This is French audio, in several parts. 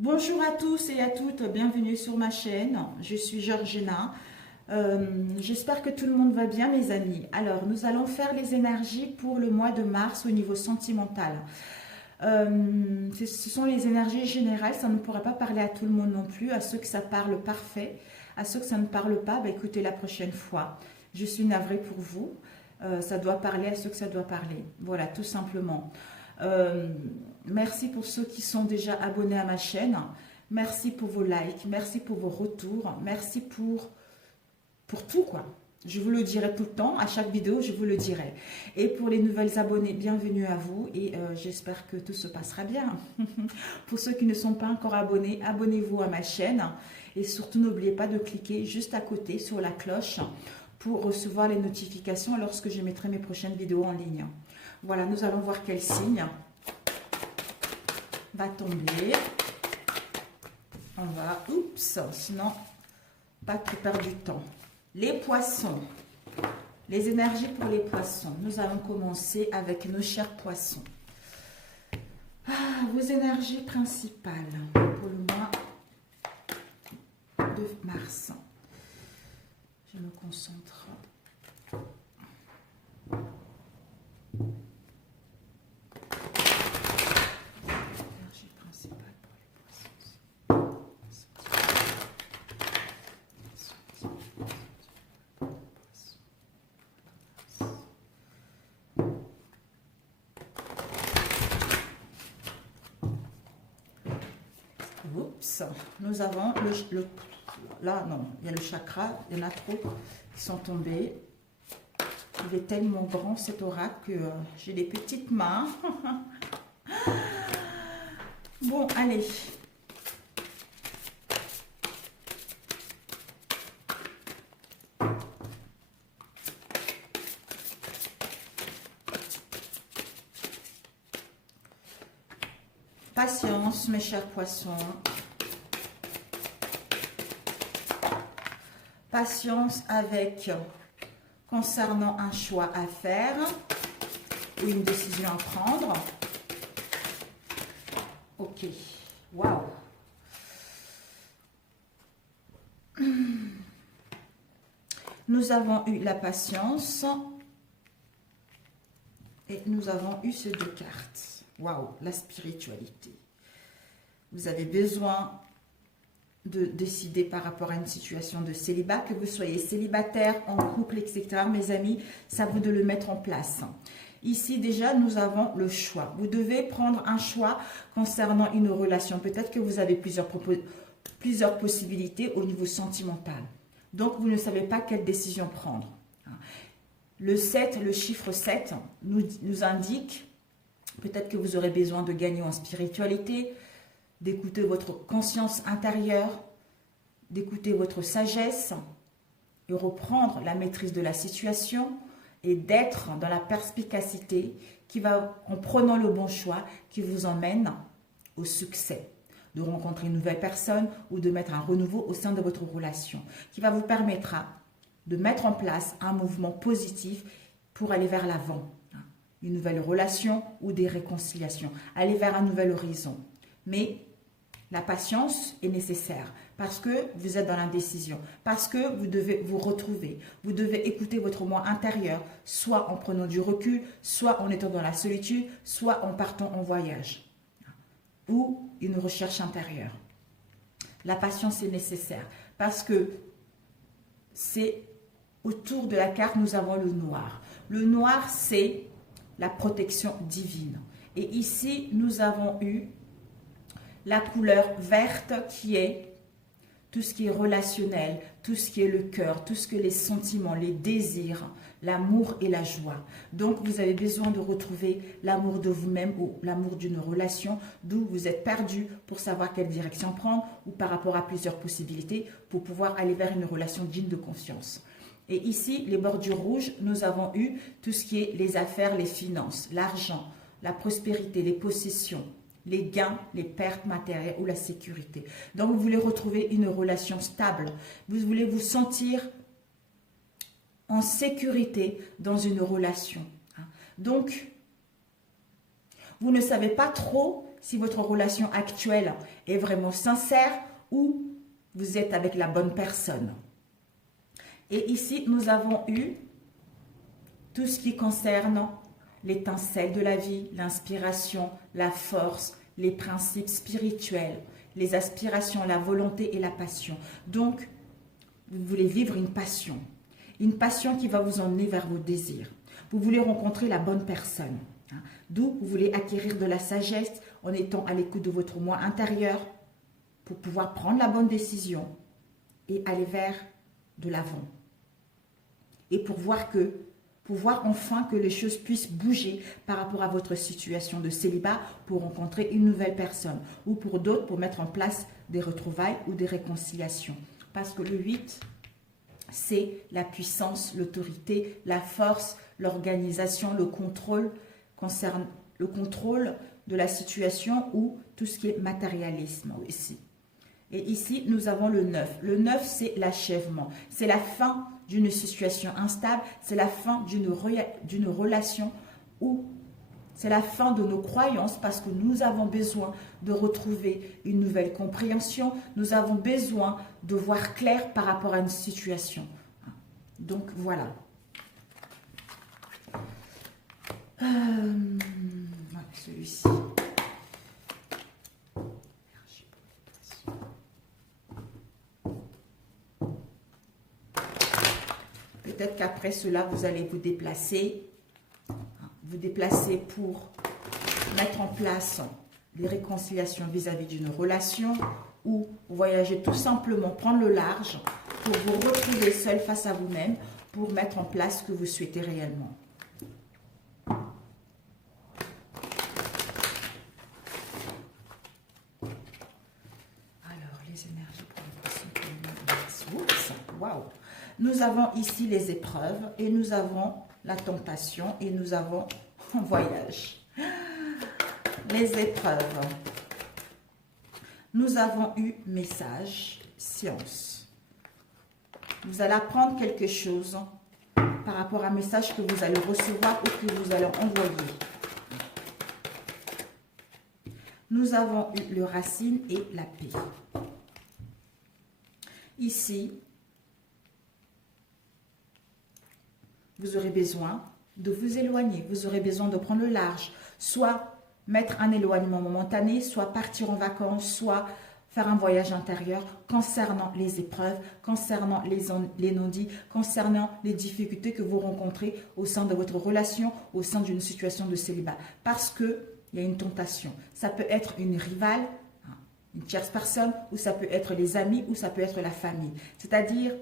Bonjour à tous et à toutes, bienvenue sur ma chaîne. Je suis Georgina. J'espère que tout le monde va bien, mes amis. Alors, nous allons faire les énergies pour le mois de mars au niveau sentimental. Ce sont les énergies générales, ça ne pourra pas parler à tout le monde non plus. À ceux que ça parle, parfait. À ceux que ça ne parle pas, bah, écoutez la prochaine fois. Je suis navrée pour vous. Ça doit parler à ceux que ça doit parler. Voilà, tout simplement. Euh, Merci pour ceux qui sont déjà abonnés à ma chaîne. Merci pour vos likes, merci pour vos retours, merci pour tout quoi. Je vous le dirai tout le temps, à chaque vidéo je vous le dirai. Et pour les nouvelles abonnées, bienvenue à vous et j'espère que tout se passera bien. Pour ceux qui ne sont pas encore abonnés, abonnez-vous à ma chaîne et surtout n'oubliez pas de cliquer juste à côté sur la cloche pour recevoir les notifications lorsque je mettrai mes prochaines vidéos en ligne. Voilà, nous allons voir quel signe va tomber. On va, oups, sinon, pas trop perdre du temps. Les poissons, les énergies pour les poissons. Nous allons commencer avec nos chers poissons. Vos énergies principales pour le mois de mars. Je me concentre. Oups, nous avons là non, il y a le chakra, il y en a trop qui sont tombés. Il est tellement grand cet oracle que j'ai des petites mains. Bon, allez. Patience, mes chers poissons. Patience avec, concernant un choix à faire ou une décision à prendre. Ok, waouh. Nous avons eu la patience et nous avons eu ces deux cartes. Waouh, la spiritualité. Vous avez besoin de décider par rapport à une situation de célibat, que vous soyez célibataire, en couple, etc. Mes amis, ça vous de le mettre en place. Ici, déjà, nous avons le choix. Vous devez prendre un choix concernant une relation. Peut-être que vous avez plusieurs possibilités au niveau sentimental. Donc, vous ne savez pas quelle décision prendre. Le 7, le chiffre 7, nous indique peut-être que vous aurez besoin de gagner en spiritualité, d'écouter votre conscience intérieure, d'écouter votre sagesse et reprendre la maîtrise de la situation et d'être dans la perspicacité qui va, en prenant le bon choix, qui vous emmène au succès, de rencontrer une nouvelle personne ou de mettre un renouveau au sein de votre relation, qui va vous permettre de mettre en place un mouvement positif pour aller vers l'avant. Une nouvelle relation ou des réconciliations, aller vers un nouvel horizon. Mais la patience est nécessaire parce que vous êtes dans l'indécision, parce que vous devez vous retrouver, vous devez écouter votre moi intérieur, soit en prenant du recul, soit en étant dans la solitude, soit en partant en voyage ou une recherche intérieure. La patience est nécessaire parce que c'est autour de la carte, nous avons le noir. Le noir, c'est la protection divine. Et ici, nous avons eu la couleur verte qui est tout ce qui est relationnel, tout ce qui est le cœur, tout ce que les sentiments, les désirs, l'amour et la joie. Donc, vous avez besoin de retrouver l'amour de vous-même ou l'amour d'une relation, d'où vous êtes perdu pour savoir quelle direction prendre ou par rapport à plusieurs possibilités pour pouvoir aller vers une relation digne de confiance. Et ici, les bordures rouges, nous avons eu tout ce qui est les affaires, les finances, l'argent, la prospérité, les possessions, les gains, les pertes matérielles ou la sécurité. Donc, vous voulez retrouver une relation stable. Vous voulez vous sentir en sécurité dans une relation. Donc, vous ne savez pas trop si votre relation actuelle est vraiment sincère ou vous êtes avec la bonne personne. Et ici, nous avons eu tout ce qui concerne l'étincelle de la vie, l'inspiration, la force, les principes spirituels, les aspirations, la volonté et la passion. Donc, vous voulez vivre une passion qui va vous emmener vers vos désirs. Vous voulez rencontrer la bonne personne. D'où vous voulez acquérir de la sagesse en étant à l'écoute de votre moi intérieur pour pouvoir prendre la bonne décision et aller vers de l'avant. Et pour voir enfin que les choses puissent bouger par rapport à votre situation de célibat pour rencontrer une nouvelle personne. Ou pour d'autres, pour mettre en place des retrouvailles ou des réconciliations. Parce que le 8, c'est la puissance, l'autorité, la force, l'organisation, le contrôle de la situation ou tout ce qui est matérialisme ici. Et ici, nous avons le 9. Le 9, c'est l'achèvement. C'est la fin d'une situation instable. C'est la fin d'une relation ou c'est la fin de nos croyances parce que nous avons besoin de retrouver une nouvelle compréhension. Nous avons besoin de voir clair par rapport à une situation. Donc, voilà. Celui-ci. Peut-être qu'après cela, vous allez vous déplacer pour mettre en place des réconciliations vis-à-vis d'une relation ou voyager tout simplement, prendre le large pour vous retrouver seul face à vous-même pour mettre en place ce que vous souhaitez réellement. Alors, les énergies pour les personnes. Waouh! Nous avons ici les épreuves et nous avons la tentation et nous avons un voyage. Les épreuves. Nous avons eu message, science. Vous allez apprendre quelque chose par rapport à un message que vous allez recevoir ou que vous allez envoyer. Nous avons eu le racine et la paix. Ici, vous aurez besoin de vous éloigner, vous aurez besoin de prendre le large, soit mettre un éloignement momentané, soit partir en vacances, soit faire un voyage intérieur concernant les épreuves, concernant les non-dits, concernant les difficultés que vous rencontrez au sein de votre relation, au sein d'une situation de célibat. Parce qu'il y a une tentation. Ça peut être une rivale, une tierce personne, ou ça peut être les amis, ou ça peut être la famille. C'est-à-dire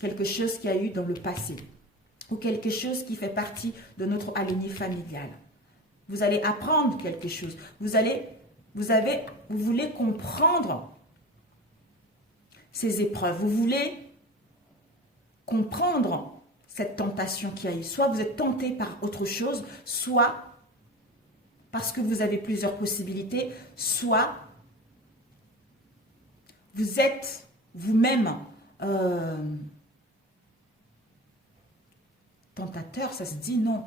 quelque chose qu'il y a eu dans le passé, ou quelque chose qui fait partie de notre lignée familiale. Vous allez apprendre quelque chose. Vous voulez comprendre ces épreuves. Vous voulez comprendre cette tentation qu'il y a eu. Soit vous êtes tenté par autre chose, soit parce que vous avez plusieurs possibilités, soit vous êtes vous-même tentateur, ça se dit, non.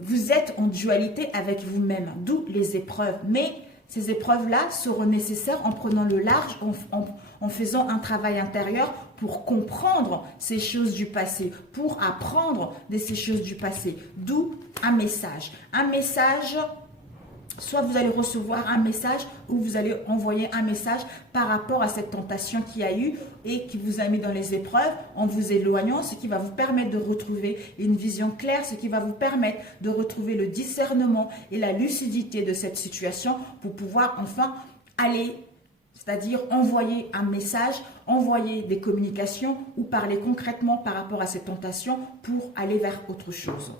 Vous êtes en dualité avec vous-même, d'où les épreuves. Mais ces épreuves-là seront nécessaires en prenant le large, en faisant un travail intérieur pour comprendre ces choses du passé, pour apprendre de ces choses du passé. D'où un message. Un message, soit vous allez recevoir un message ou vous allez envoyer un message par rapport à cette tentation qu'il y a eu et qui vous a mis dans les épreuves en vous éloignant, ce qui va vous permettre de retrouver une vision claire, ce qui va vous permettre de retrouver le discernement et la lucidité de cette situation pour pouvoir enfin aller, c'est-à-dire envoyer un message, envoyer des communications ou parler concrètement par rapport à cette tentation pour aller vers autre chose.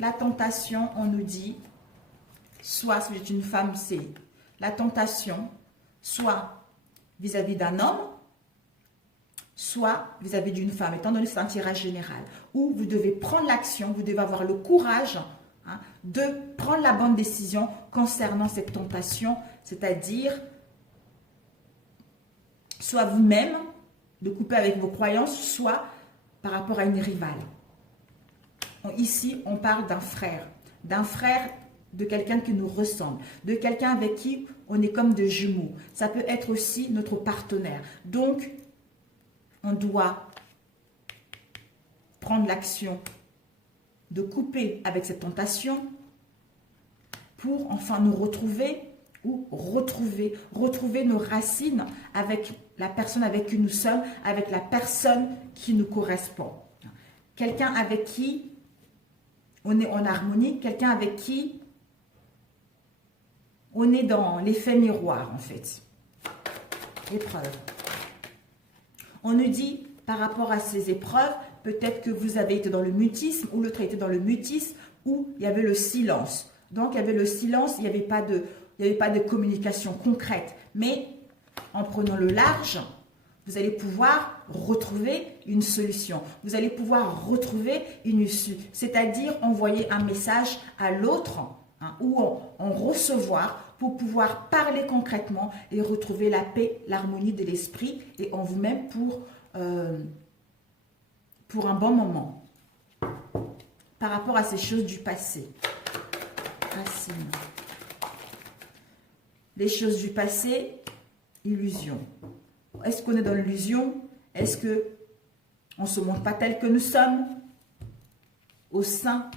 La tentation, on nous dit, soit si vous êtes une femme, c'est la tentation, soit vis-à-vis d'un homme, soit vis-à-vis d'une femme, étant donné que c'est un tirage général, où vous devez prendre l'action, vous devez avoir le courage de prendre la bonne décision concernant cette tentation, c'est-à-dire soit vous-même, de couper avec vos croyances, soit par rapport à une rivale. Ici, on parle d'un frère de quelqu'un qui nous ressemble, de quelqu'un avec qui on est comme des jumeaux. Ça peut être aussi notre partenaire. Donc, on doit prendre l'action de couper avec cette tentation pour enfin nous retrouver ou retrouver nos racines avec la personne avec qui nous sommes, avec la personne qui nous correspond. Quelqu'un avec qui on est en harmonie, quelqu'un avec qui on est dans l'effet miroir en fait. Épreuve. On nous dit par rapport à ces épreuves, peut-être que vous avez été dans le mutisme ou l'autre a été dans le mutisme où il y avait le silence. Donc il y avait le silence, il n'y avait pas de communication concrète. Mais en prenant le large, vous allez pouvoir retrouver une solution. Vous allez pouvoir retrouver une issue. C'est-à-dire envoyer un message à l'autre ou en recevoir pour pouvoir parler concrètement et retrouver la paix, l'harmonie de l'esprit et en vous-même pour un bon moment. Par rapport à ces choses du passé. Racine. Les choses du passé, illusion. Est-ce qu'on est dans l'illusion? Est-ce qu'on ne se montre pas tel que nous sommes au sein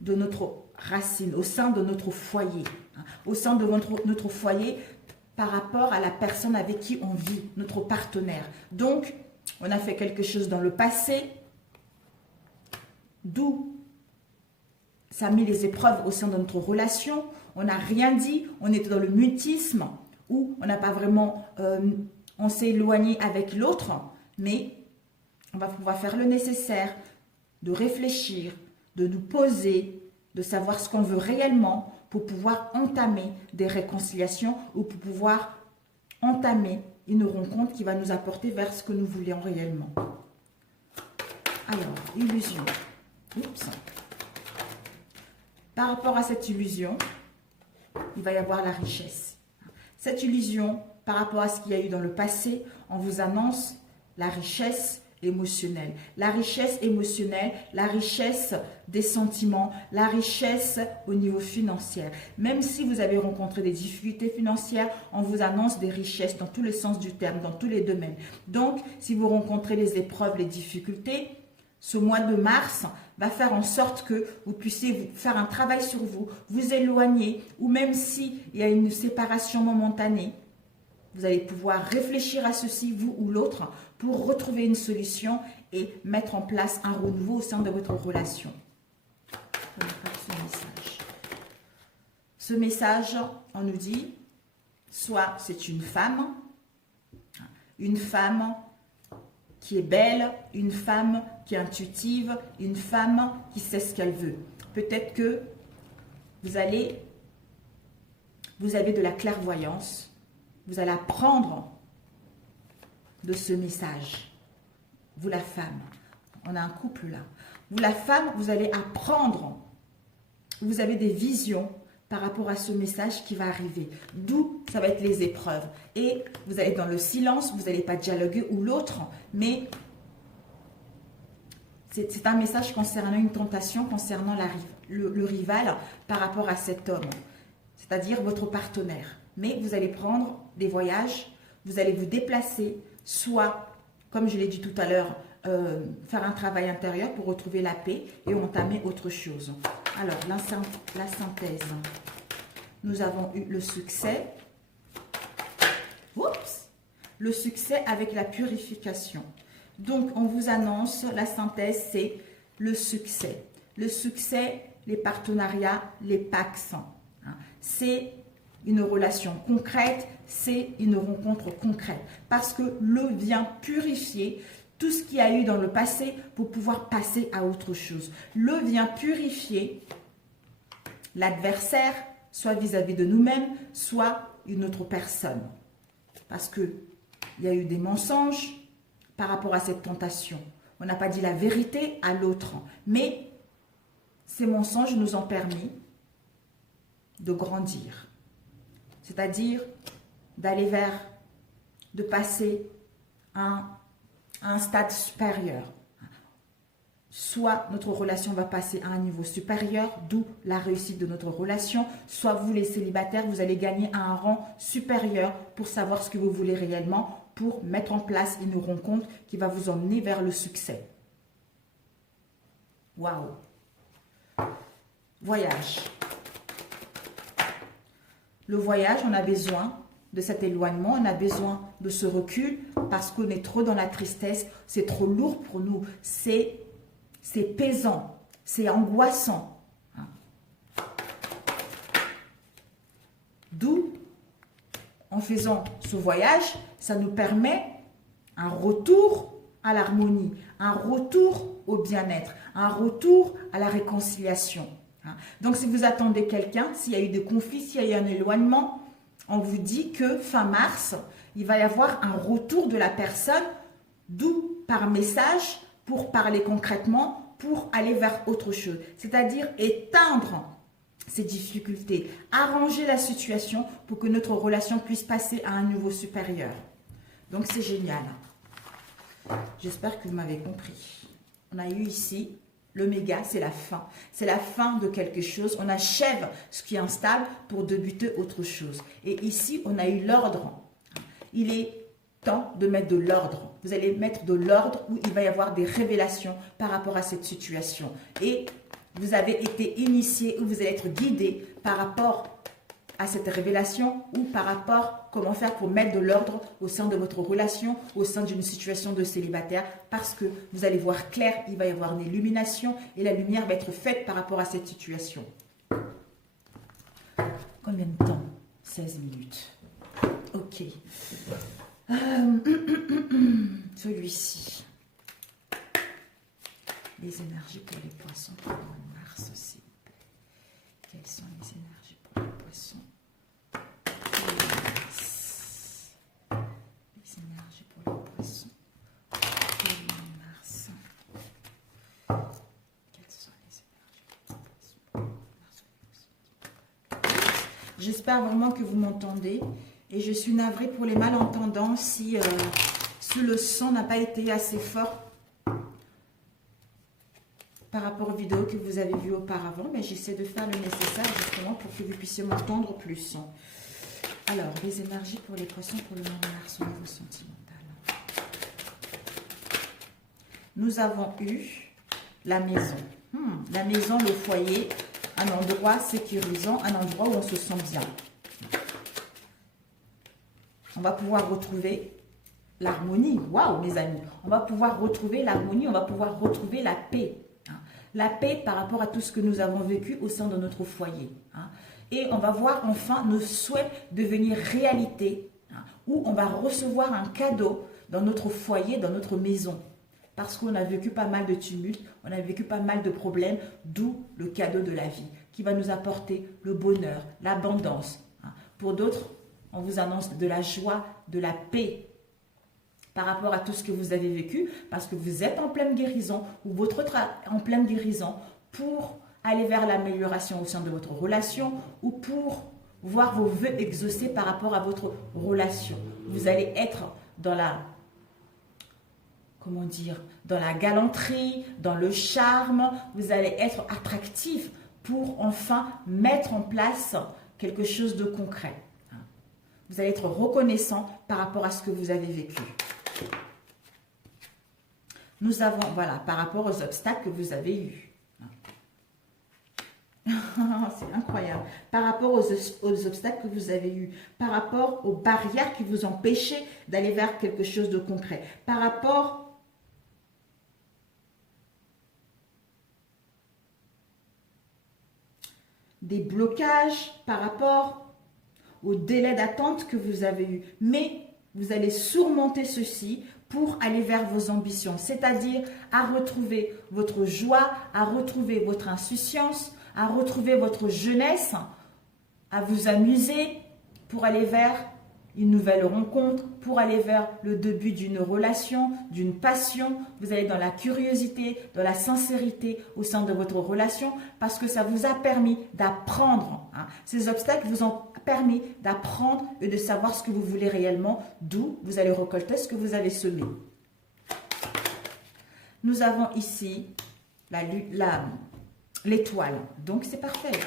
de notre racine, au sein de notre foyer, au sein de notre foyer par rapport à la personne avec qui on vit, notre partenaire. Donc, on a fait quelque chose dans le passé, d'où ça a mis les épreuves au sein de notre relation, on n'a rien dit, on était dans le mutisme, où on n'a pas vraiment, on s'est éloigné avec l'autre, mais on va pouvoir faire le nécessaire de réfléchir, de nous poser, de savoir ce qu'on veut réellement pour pouvoir entamer des réconciliations ou pour pouvoir entamer une rencontre qui va nous apporter vers ce que nous voulions réellement. Alors, illusion. Oups. Par rapport à cette illusion, il va y avoir la richesse. Cette illusion, par rapport à ce qu'il y a eu dans le passé, on vous annonce la richesse émotionnelle. La richesse émotionnelle, la richesse des sentiments, la richesse au niveau financier. Même si vous avez rencontré des difficultés financières, on vous annonce des richesses dans tous les sens du terme, dans tous les domaines. Donc, si vous rencontrez les épreuves, les difficultés, ce mois de mars va faire en sorte que vous puissiez faire un travail sur vous, vous éloigner, ou même s'il y a une séparation momentanée, vous allez pouvoir réfléchir à ceci, vous ou l'autre, pour retrouver une solution et mettre en place un renouveau au sein de votre relation. Ce message, on nous dit, soit c'est une femme qui est belle, une femme qui est intuitive, une femme qui sait ce qu'elle veut. Peut-être que vous avez de la clairvoyance, vous allez apprendre de ce message. Vous la femme, on a un couple là. Vous la femme, vous allez apprendre, vous avez des visions par rapport à ce message qui va arriver. D'où ça va être les épreuves. Et vous allez être dans le silence, vous n'allez pas dialoguer ou l'autre, mais c'est un message concernant une tentation, concernant le rival par rapport à cet homme, c'est-à-dire votre partenaire. Mais vous allez prendre des voyages, vous allez vous déplacer, soit, comme je l'ai dit tout à l'heure, faire un travail intérieur pour retrouver la paix et entamer autre chose. Alors, la synthèse. Nous avons eu le succès. Oups! Le succès avec la purification. Donc, on vous annonce, la synthèse, c'est le succès. Le succès, les partenariats, les PAX. C'est une relation concrète, c'est une rencontre concrète. Parce que l'eau vient purifier tout ce qu'il y a eu dans le passé pour pouvoir passer à autre chose. L'eau vient purifier l'adversaire, soit vis-à-vis de nous-mêmes, soit une autre personne. Parce qu'il y a eu des mensonges par rapport à cette tentation. On n'a pas dit la vérité à l'autre. Mais ces mensonges nous ont permis de grandir. C'est-à-dire de passer à un stade supérieur. Soit notre relation va passer à un niveau supérieur, d'où la réussite de notre relation, soit vous les célibataires, vous allez gagner à un rang supérieur pour savoir ce que vous voulez réellement, pour mettre en place une rencontre qui va vous emmener vers le succès. Waouh! Voyage. Le voyage, on a besoin de cet éloignement, on a besoin de ce recul parce qu'on est trop dans la tristesse, c'est trop lourd pour nous, c'est pesant, c'est angoissant. D'où, en faisant ce voyage, ça nous permet un retour à l'harmonie, un retour au bien-être, un retour à la réconciliation. Donc, si vous attendez quelqu'un, s'il y a eu des conflits, s'il y a eu un éloignement, on vous dit que fin mars, il va y avoir un retour de la personne, d'où par message, pour parler concrètement, pour aller vers autre chose. C'est-à-dire éteindre ces difficultés, arranger la situation pour que notre relation puisse passer à un niveau supérieur. Donc, c'est génial. J'espère que vous m'avez compris. On a eu ici l'oméga, c'est la fin. C'est la fin de quelque chose. On achève ce qui est instable pour débuter autre chose. Et ici, on a eu l'ordre. Il est temps de mettre de l'ordre. Vous allez mettre de l'ordre où il va y avoir des révélations par rapport à cette situation. Et vous avez été initié ou vous allez être guidé par rapport à cette révélation ou par rapport à comment faire pour mettre de l'ordre au sein de votre relation, au sein d'une situation de célibataire, parce que vous allez voir clair, il va y avoir une illumination et la lumière va être faite par rapport à cette situation. Combien de temps? 16 minutes. Ok. Celui-ci. Les énergies pour les poissons pour le mois de mars, s'il vous plaît. Quelles sont les énergies pour les poissons? Les énergies pour les poissons pour le mois de mars. Quelles sont les énergies pour les poissons pour le mois de mars? J'espère vraiment que vous m'entendez et je suis navrée pour les malentendants si le son n'a pas été assez fort par rapport aux vidéos que vous avez vues auparavant, mais j'essaie de faire le nécessaire justement pour que vous puissiez m'entendre plus. Alors, les énergies pour les poissons pour le mois de mars au niveau sentimental. Nous avons eu la maison. La maison, le foyer, un endroit sécurisant, un endroit où on se sent bien. On va pouvoir retrouver l'harmonie. Waouh, mes amis. On va pouvoir retrouver l'harmonie, on va pouvoir retrouver la paix. La paix par rapport à tout ce que nous avons vécu au sein de notre foyer. Et on va voir enfin nos souhaits devenir réalité, où on va recevoir un cadeau dans notre foyer, dans notre maison. Parce qu'on a vécu pas mal de tumultes, on a vécu pas mal de problèmes, d'où le cadeau de la vie, qui va nous apporter le bonheur, l'abondance. Pour d'autres, on vous annonce de la joie, de la paix, par rapport à tout ce que vous avez vécu, parce que vous êtes en pleine guérison, ou votre autre en pleine guérison, pour aller vers l'amélioration au sein de votre relation, ou pour voir vos vœux exaucés par rapport à votre relation. Vous allez être dans la, comment dire, dans la galanterie, dans le charme, vous allez être attractif pour enfin mettre en place quelque chose de concret. Vous allez être reconnaissant par rapport à ce que vous avez vécu. Nous avons, voilà, par rapport aux obstacles que vous avez eus. C'est incroyable. Par rapport aux obstacles que vous avez eus, par rapport aux barrières qui vous empêchaient d'aller vers quelque chose de concret, par rapport des blocages, par rapport au délai d'attente que vous avez eu. Mais vous allez surmonter ceci pour aller vers vos ambitions, c'est-à-dire à retrouver votre joie, à retrouver votre insouciance, à retrouver votre jeunesse, à vous amuser pour aller vers une nouvelle rencontre, pour aller vers le début d'une relation, d'une passion. Vous allez dans la curiosité, dans la sincérité au sein de votre relation parce que ça vous a permis d'apprendre. Ces obstacles vous ont permis d'apprendre et de savoir ce que vous voulez réellement, d'où vous allez récolter ce que vous avez semé. Nous avons ici l'étoile, donc c'est parfait.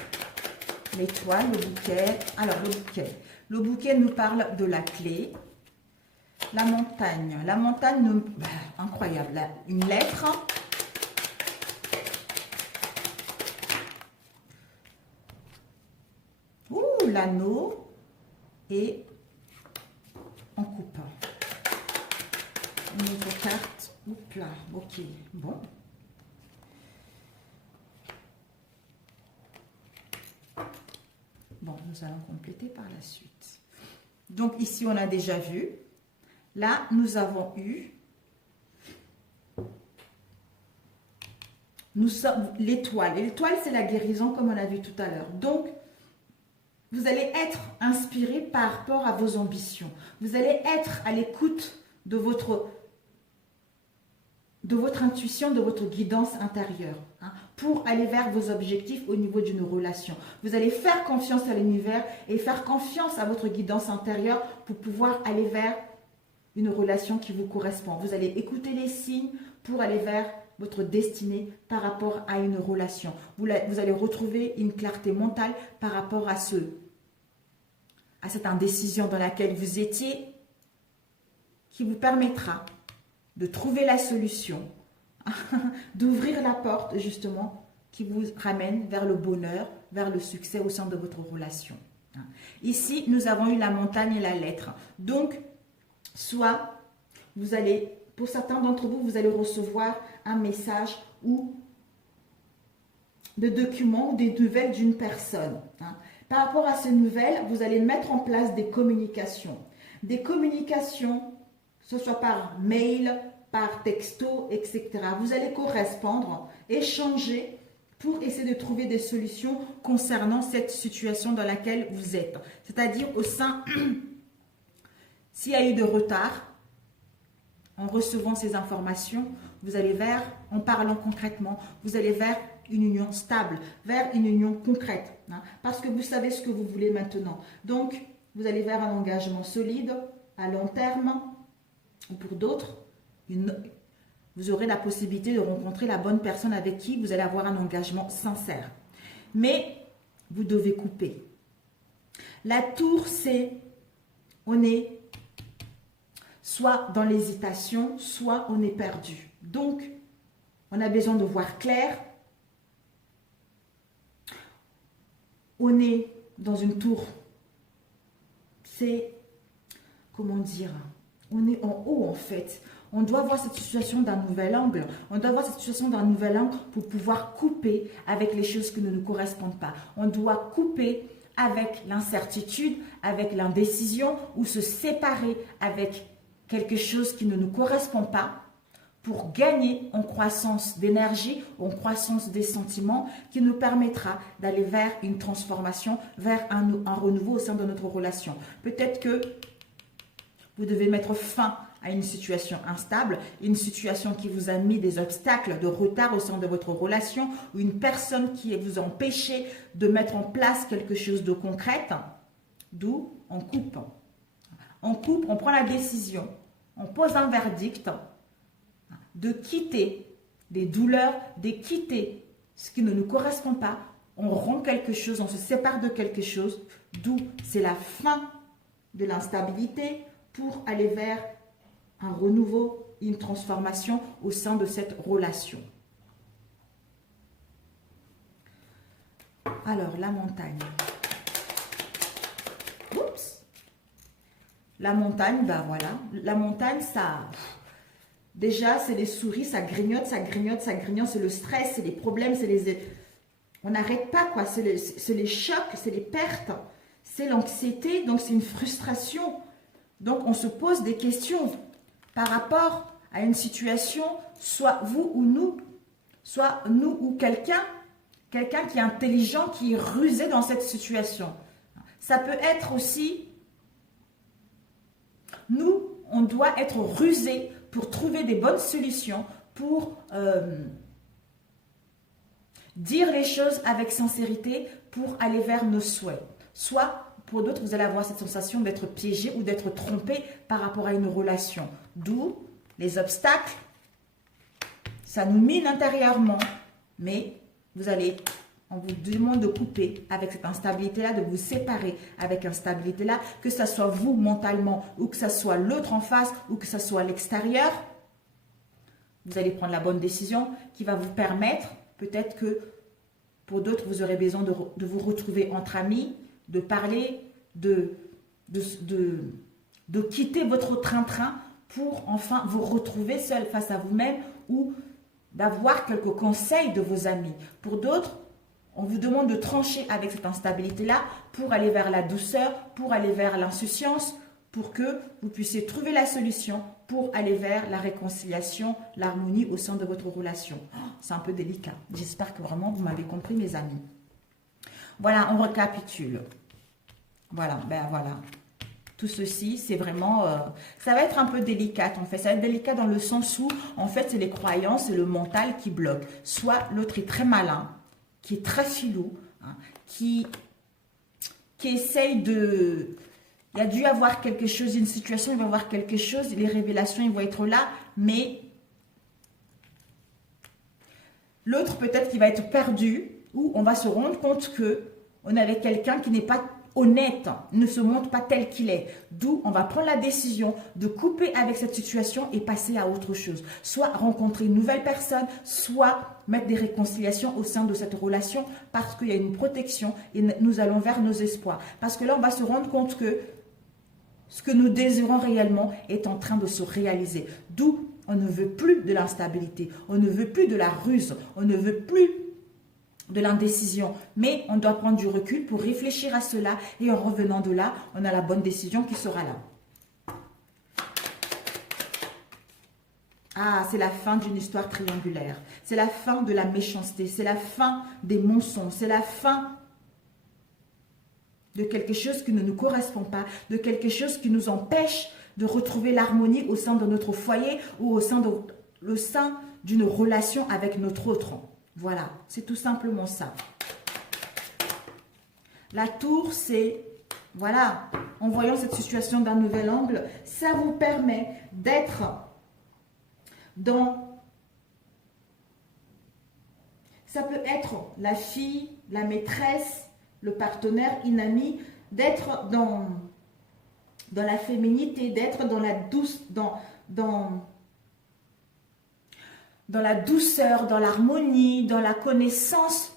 L'étoile, le bouquet. Alors, le bouquet. Le bouquet nous parle de la clé. La montagne. La montagne, nous... incroyable. Une lettre. Ouh, l'anneau. Et en coupe. Une autre carte. Oups là, ok. Bon. Bon, nous allons compléter par la suite. Donc, ici, on a déjà vu. Là, nous avons eu l'étoile. Et l'étoile, c'est la guérison, comme on a vu tout à l'heure. Donc, vous allez être inspiré par rapport à vos ambitions. Vous allez être à l'écoute de votre intuition, de votre guidance intérieure, pour aller vers vos objectifs au niveau d'une relation. Vous allez faire confiance à l'univers et faire confiance à votre guidance intérieure pour pouvoir aller vers une relation qui vous correspond. Vous allez écouter les signes pour aller vers votre destinée par rapport à une relation. Vous allez retrouver une clarté mentale par rapport à cette indécision dans laquelle vous étiez, qui vous permettra de trouver la solution, d'ouvrir la porte justement qui vous ramène vers le bonheur, vers le succès au sein de votre relation. Ici, nous avons eu la montagne et la lettre. Donc, soit vous allez, pour certains d'entre vous, vous allez recevoir un message ou des documents ou des nouvelles d'une personne. Par rapport à ces nouvelles, vous allez mettre en place des communications. Des communications, que ce soit par mail, par texto, etc. Vous allez correspondre, échanger pour essayer de trouver des solutions concernant cette situation dans laquelle vous êtes. C'est-à-dire au sein, s'il y a eu de retard, en recevant ces informations, vous allez vers, en parlant concrètement, vous allez vers une union stable, vers une union concrète, parce que vous savez ce que vous voulez maintenant. Donc, vous allez vers un engagement solide, à long terme, ou pour d'autres, vous aurez la possibilité de rencontrer la bonne personne avec qui vous allez avoir un engagement sincère. Mais vous devez couper. La tour, c'est, on est soit dans l'hésitation, soit on est perdu. Donc, on a besoin de voir clair. On est dans une tour. C'est, comment dire, on est en haut en fait. On doit voir cette situation d'un nouvel angle. On doit voir cette situation d'un nouvel angle pour pouvoir couper avec les choses qui ne nous correspondent pas. On doit couper avec l'incertitude, avec l'indécision ou se séparer avec quelque chose qui ne nous correspond pas pour gagner en croissance d'énergie, en croissance des sentiments qui nous permettra d'aller vers une transformation, vers un renouveau au sein de notre relation. Peut-être que vous devez mettre fin à une situation instable, une situation qui vous a mis des obstacles de retard au sein de votre relation, ou une personne qui vous a empêché de mettre en place quelque chose de concret, d'où on coupe. On coupe, on prend la décision, on pose un verdict de quitter des douleurs, de quitter ce qui ne nous correspond pas, on rompt quelque chose, on se sépare de quelque chose, d'où c'est la fin de l'instabilité pour aller vers un renouveau, une transformation au sein de cette relation. Alors, la montagne. Oups. La montagne, ben voilà. La montagne, ça... Déjà, c'est les souris, ça grignote, ça grignote, ça grignote. C'est le stress, c'est les problèmes, c'est les... On n'arrête pas, quoi. C'est les chocs, c'est les pertes, c'est l'anxiété. Donc, c'est une frustration. Donc, on se pose des questions par rapport à une situation, soit vous ou nous, soit nous ou quelqu'un qui est intelligent, qui est rusé dans cette situation. Ça peut être aussi Nous, on doit être rusés pour trouver des bonnes solutions, pour dire les choses avec sincérité, pour aller vers nos souhaits. Soit, pour d'autres, vous allez avoir cette sensation d'être piégé ou d'être trompé par rapport à une relation. D'où les obstacles, ça nous mine intérieurement, mais on vous demande de couper avec cette instabilité-là, de vous séparer avec instabilité-là, que ce soit vous mentalement ou que ce soit l'autre en face ou que ce soit l'extérieur. Vous allez prendre la bonne décision qui va vous permettre, peut-être que pour d'autres, vous aurez besoin de vous retrouver entre amis, de parler, de quitter votre train-train pour enfin vous retrouver seul face à vous-même ou d'avoir quelques conseils de vos amis. Pour d'autres, on vous demande de trancher avec cette instabilité-là pour aller vers la douceur, pour aller vers l'insouciance, pour que vous puissiez trouver la solution pour aller vers la réconciliation, l'harmonie au sein de votre relation. C'est un peu délicat. J'espère que vraiment vous m'avez compris, mes amis. Voilà, on récapitule. Voilà, ben voilà. Tout ceci, c'est vraiment... ça va être un peu délicat, en fait. Ça va être délicat dans le sens où, en fait, c'est les croyances et le mental qui bloquent. Soit l'autre est très malin, qui est très filou, hein, qui essaye de... Il y a dû avoir quelque chose, une situation, il va y avoir quelque chose, les révélations, ils vont être là, mais l'autre, peut-être qu'il va être perdu, ou on va se rendre compte qu'on est avec quelqu'un qui n'est pas honnête, ne se montre pas tel qu'il est. D'où on va prendre la décision de couper avec cette situation et passer à autre chose. Soit rencontrer une nouvelle personne, soit mettre des réconciliations au sein de cette relation parce qu'il y a une protection et nous allons vers nos espoirs. Parce que là, on va se rendre compte que ce que nous désirons réellement est en train de se réaliser. D'où on ne veut plus de l'instabilité, on ne veut plus de la ruse, on ne veut plus de l'indécision. Mais on doit prendre du recul pour réfléchir à cela et en revenant de là, on a la bonne décision qui sera là. Ah, c'est la fin d'une histoire triangulaire. C'est la fin de la méchanceté, c'est la fin des mensonges, c'est la fin de quelque chose qui ne nous correspond pas, de quelque chose qui nous empêche de retrouver l'harmonie au sein de notre foyer ou au sein d'une relation avec notre autre. Voilà, c'est tout simplement ça. La tour, c'est, voilà, en voyant cette situation d'un nouvel angle, ça vous permet d'être dans... Ça peut être la fille, la maîtresse, le partenaire, une amie, d'être dans la féminité, d'être dans la douce, dans la douceur, dans l'harmonie, dans la connaissance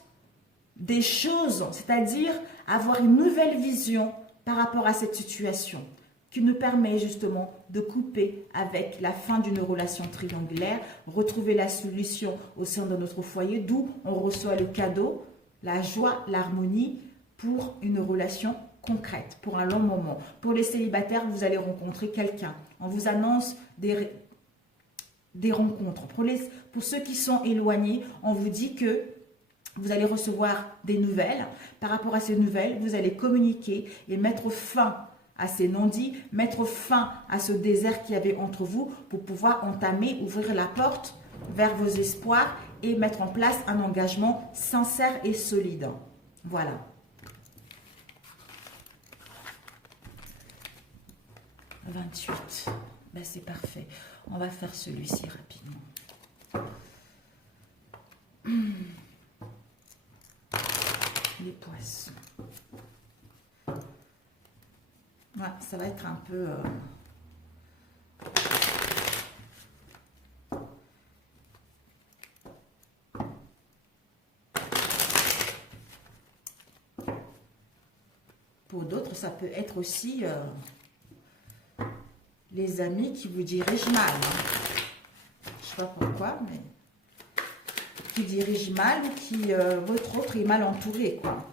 des choses, c'est-à-dire avoir une nouvelle vision par rapport à cette situation qui nous permet justement de couper avec la fin d'une relation triangulaire, retrouver la solution au sein de notre foyer, d'où on reçoit le cadeau, la joie, l'harmonie pour une relation concrète, pour un long moment. Pour les célibataires, vous allez rencontrer quelqu'un. On vous annonce des rencontres. Pour ceux qui sont éloignés, on vous dit que vous allez recevoir des nouvelles. Par rapport à ces nouvelles, vous allez communiquer et mettre fin à ces non-dits, mettre fin à ce désert qu'il y avait entre vous pour pouvoir entamer, ouvrir la porte vers vos espoirs et mettre en place un engagement sincère et solide. Voilà. « 28 ». Ben, c'est parfait. On va faire celui-ci rapidement. Les poissons. Ouais, ça va être un peu... Pour d'autres, ça peut être aussi les amis qui vous dirigent mal. Hein. Je ne sais pas pourquoi, mais qui dirigent mal ou qui votre autre est mal entouré, quoi.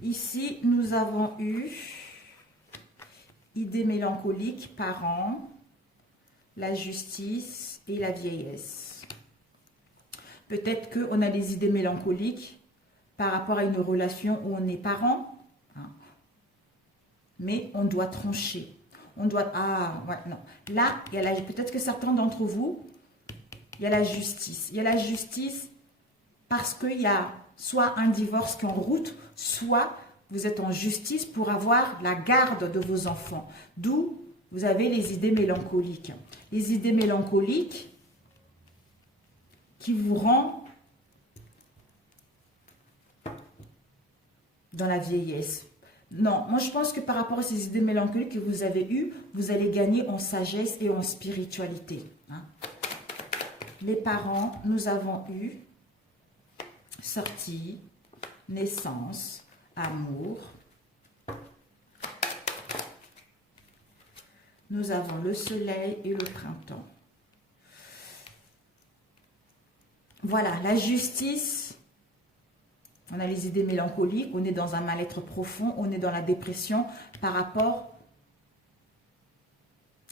Ici, nous avons eu idées mélancoliques, parents, la justice et la vieillesse. Peut-être qu'on a des idées mélancoliques par rapport à une relation où on est parent. Hein. mais on doit trancher. On doit... Ah, ouais, non. Là, peut-être que certains d'entre vous, il y a la justice. Il y a la justice parce qu'il y a soit un divorce qui est en route, soit vous êtes en justice pour avoir la garde de vos enfants. D'où vous avez les idées mélancoliques. Les idées mélancoliques qui vous rendent dans la vieillesse. Non, moi je pense que par rapport à ces idées mélancoliques que vous avez eues, vous allez gagner en sagesse et en spiritualité. Hein. Les parents, nous avons eu sortie, naissance, amour. Nous avons le soleil et le printemps. Voilà, la justice. On a les idées mélancoliques, on est dans un mal-être profond, on est dans la dépression par rapport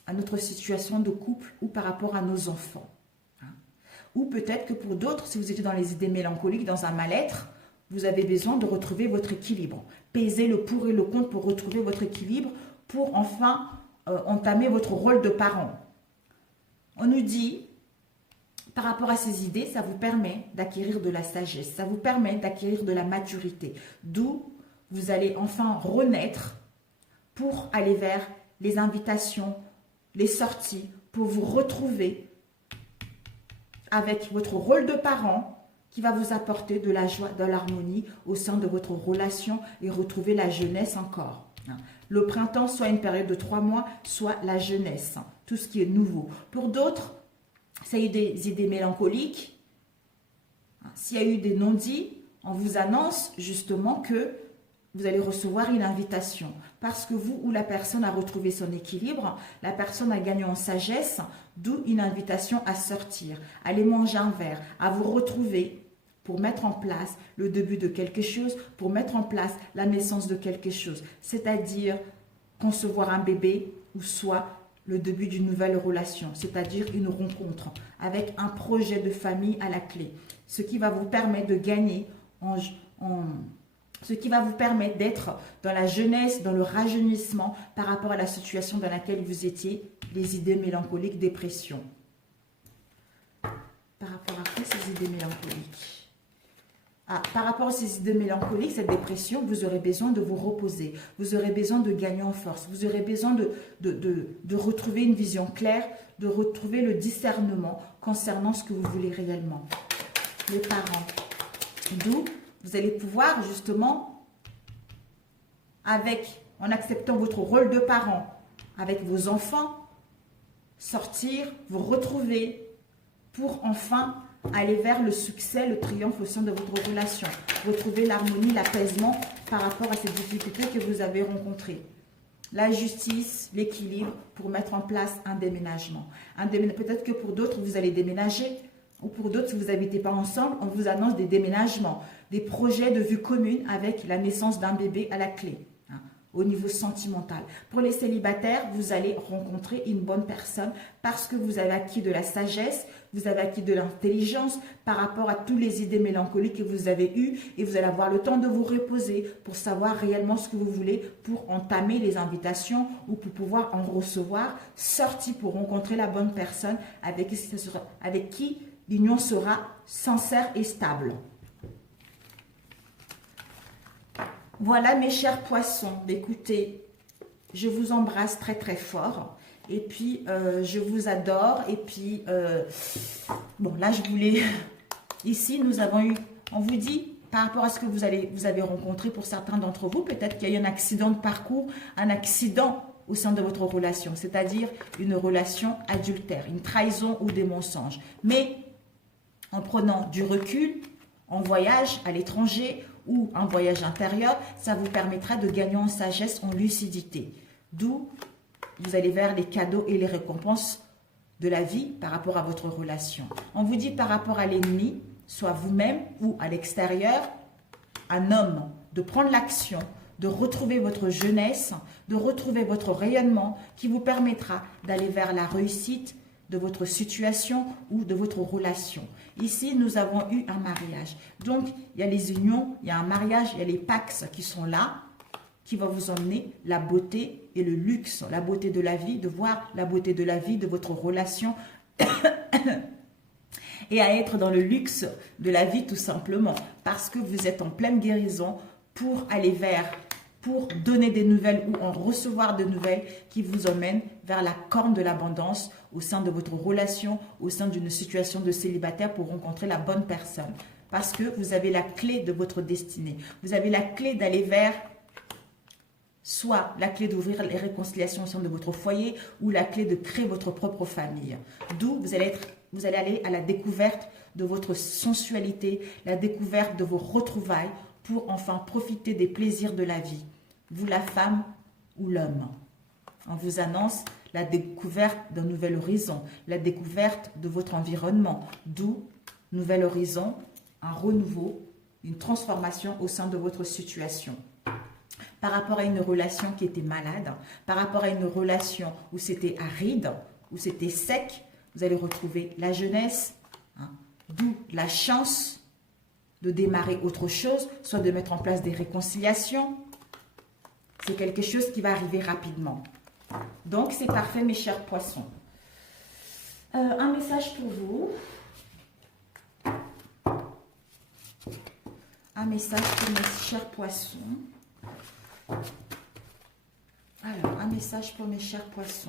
à notre situation de couple ou par rapport à nos enfants. Ou peut-être que pour d'autres, si vous étiez dans les idées mélancoliques, dans un mal-être, vous avez besoin de retrouver votre équilibre. Pesez le pour et le contre pour retrouver votre équilibre, pour enfin entamer votre rôle de parent. On nous dit, par rapport à ces idées, ça vous permet d'acquérir de la sagesse, ça vous permet d'acquérir de la maturité, d'où vous allez enfin renaître pour aller vers les invitations, les sorties, pour vous retrouver avec votre rôle de parent qui va vous apporter de la joie, de l'harmonie au sein de votre relation et retrouver la jeunesse encore. Le printemps, soit une période de 3 mois, soit la jeunesse, tout ce qui est nouveau. Pour d'autres, s'il y a eu des idées mélancoliques, s'il y a eu des non-dits, on vous annonce justement que vous allez recevoir une invitation. Parce que vous ou la personne a retrouvé son équilibre, la personne a gagné en sagesse, d'où une invitation à sortir, à aller manger un verre, à vous retrouver pour mettre en place le début de quelque chose, pour mettre en place la naissance de quelque chose. C'est-à-dire concevoir un bébé ou soit le début d'une nouvelle relation, c'est-à-dire une rencontre avec un projet de famille à la clé. Ce qui va vous permettre de gagner ce qui va vous permettre d'être dans la jeunesse, dans le rajeunissement par rapport à la situation dans laquelle vous étiez, les idées mélancoliques, dépression. Par rapport à quoi ces idées mélancoliques? Par rapport à ces idées mélancoliques, cette dépression, vous aurez besoin de vous reposer, vous aurez besoin de gagner en force, vous aurez besoin de retrouver une vision claire, de retrouver le discernement concernant ce que vous voulez réellement. Les parents, d'où vous allez pouvoir justement, en acceptant votre rôle de parent, avec vos enfants, sortir, vous retrouver pour enfin aller vers le succès, le triomphe au sein de votre relation. Retrouver l'harmonie, l'apaisement par rapport à ces difficultés que vous avez rencontrées. La justice, l'équilibre pour mettre en place un déménagement. Peut-être que pour d'autres, vous allez déménager. Ou pour d'autres, si vous n'habitez pas ensemble, on vous annonce des déménagements, des projets de vue commune avec la naissance d'un bébé à la clé, au niveau sentimental. Pour les célibataires, vous allez rencontrer une bonne personne parce que vous avez acquis de la sagesse, vous avez acquis de l'intelligence par rapport à toutes les idées mélancoliques que vous avez eues et vous allez avoir le temps de vous reposer pour savoir réellement ce que vous voulez pour entamer les invitations ou pour pouvoir en recevoir, sortir pour rencontrer la bonne personne avec qui l'union sera sincère et stable. Voilà mes chers poissons, écoutez, je vous embrasse très très fort et puis je vous adore et puis bon là je voulais, ici nous avons eu, on vous dit par rapport à ce que vous avez rencontré pour certains d'entre vous, peut-être qu'il y a eu un accident de parcours, un accident au sein de votre relation, c'est-à-dire une relation adultère, une trahison ou des mensonges, mais en prenant du recul, en voyage à l'étranger ou un voyage intérieur, ça vous permettra de gagner en sagesse, en lucidité. D'où vous allez vers les cadeaux et les récompenses de la vie par rapport à votre relation. On vous dit par rapport à l'ennemi, soit vous-même ou à l'extérieur, un homme, de prendre l'action, de retrouver votre jeunesse, de retrouver votre rayonnement qui vous permettra d'aller vers la réussite de votre situation ou de votre relation. Ici, nous avons eu un mariage. Donc, il y a les unions, il y a un mariage, il y a les pax qui sont là, qui va vous emmener la beauté et le luxe, la beauté de la vie, de voir la beauté de la vie, de votre relation et à être dans le luxe de la vie tout simplement parce que vous êtes en pleine guérison pour aller vers, pour donner des nouvelles ou en recevoir de nouvelles qui vous emmènent vers la corne de l'abondance au sein de votre relation, au sein d'une situation de célibataire pour rencontrer la bonne personne. Parce que vous avez la clé de votre destinée. Vous avez la clé d'aller vers soit la clé d'ouvrir les réconciliations au sein de votre foyer ou la clé de créer votre propre famille. D'où vous allez aller à la découverte de votre sensualité, la découverte de vos retrouvailles pour enfin profiter des plaisirs de la vie. Vous la femme ou l'homme. On vous annonce la découverte d'un nouvel horizon, la découverte de votre environnement. D'où nouvel horizon, un renouveau, une transformation au sein de votre situation. Par rapport à une relation qui était malade, par rapport à une relation où c'était aride, où c'était sec, vous allez retrouver la jeunesse, hein, d'où la chance de démarrer autre chose, soit de mettre en place des réconciliations. C'est quelque chose qui va arriver rapidement. Donc, c'est parfait, mes chers poissons. Un message pour vous. Un message pour mes chers poissons. Alors, un message pour mes chers poissons.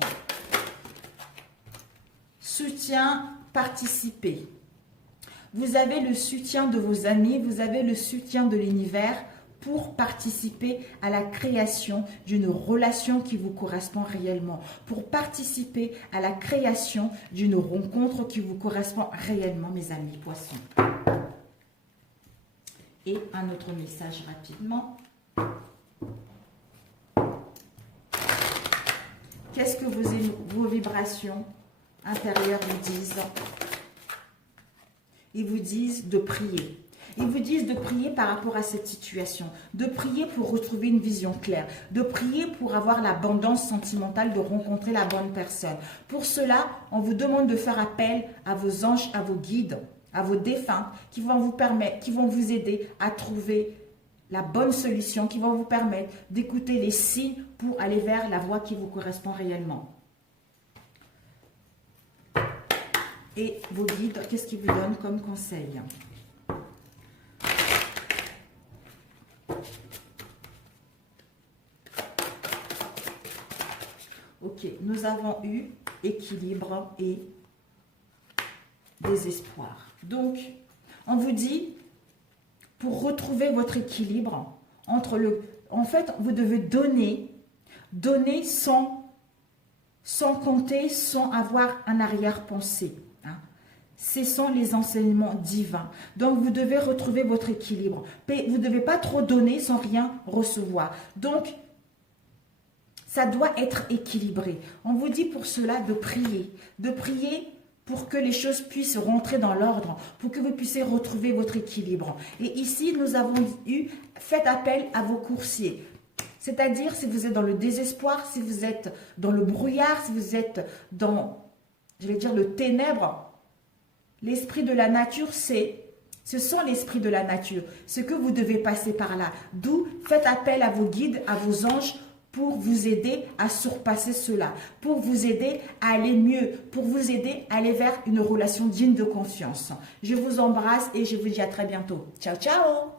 Soutien, participez. Vous avez le soutien de vos amis, vous avez le soutien de l'univers pour participer à la création d'une relation qui vous correspond réellement, pour participer à la création d'une rencontre qui vous correspond réellement, mes amis poissons. Et un autre message rapidement. Qu'est-ce que vos vibrations intérieures vous disent? Ils vous disent de prier. Ils vous disent de prier par rapport à cette situation, de prier pour retrouver une vision claire, de prier pour avoir l'abondance sentimentale, de rencontrer la bonne personne. Pour cela, on vous demande de faire appel à vos anges, à vos guides, à vos défunts qui vont vous permettre, qui vont vous aider à trouver la bonne solution, qui vont vous permettre d'écouter les signes pour aller vers la voie qui vous correspond réellement. Et vos guides, qu'est-ce qu'ils vous donnent comme conseil? Ok, nous avons eu équilibre et désespoir. Donc, on vous dit, pour retrouver votre équilibre, entre le... En fait, vous devez donner sans compter, sans avoir un arrière-pensée. Hein. Ce sont les enseignements divins. Donc, vous devez retrouver votre équilibre. Vous ne devez pas trop donner sans rien recevoir. Donc, ça doit être équilibré. On vous dit pour cela de prier pour que les choses puissent rentrer dans l'ordre, pour que vous puissiez retrouver votre équilibre. Et ici, nous avons eu, faites appel à vos coursiers. C'est-à-dire, si vous êtes dans le désespoir, si vous êtes dans le brouillard, si vous êtes dans, je vais dire, le ténèbre, l'esprit de la nature, ce sont l'esprit de la nature. Ce que vous devez passer par là. D'où, faites appel à vos guides, à vos anges, pour vous aider à surpasser cela, pour vous aider à aller mieux, pour vous aider à aller vers une relation digne de confiance. Je vous embrasse et je vous dis à très bientôt. Ciao, ciao!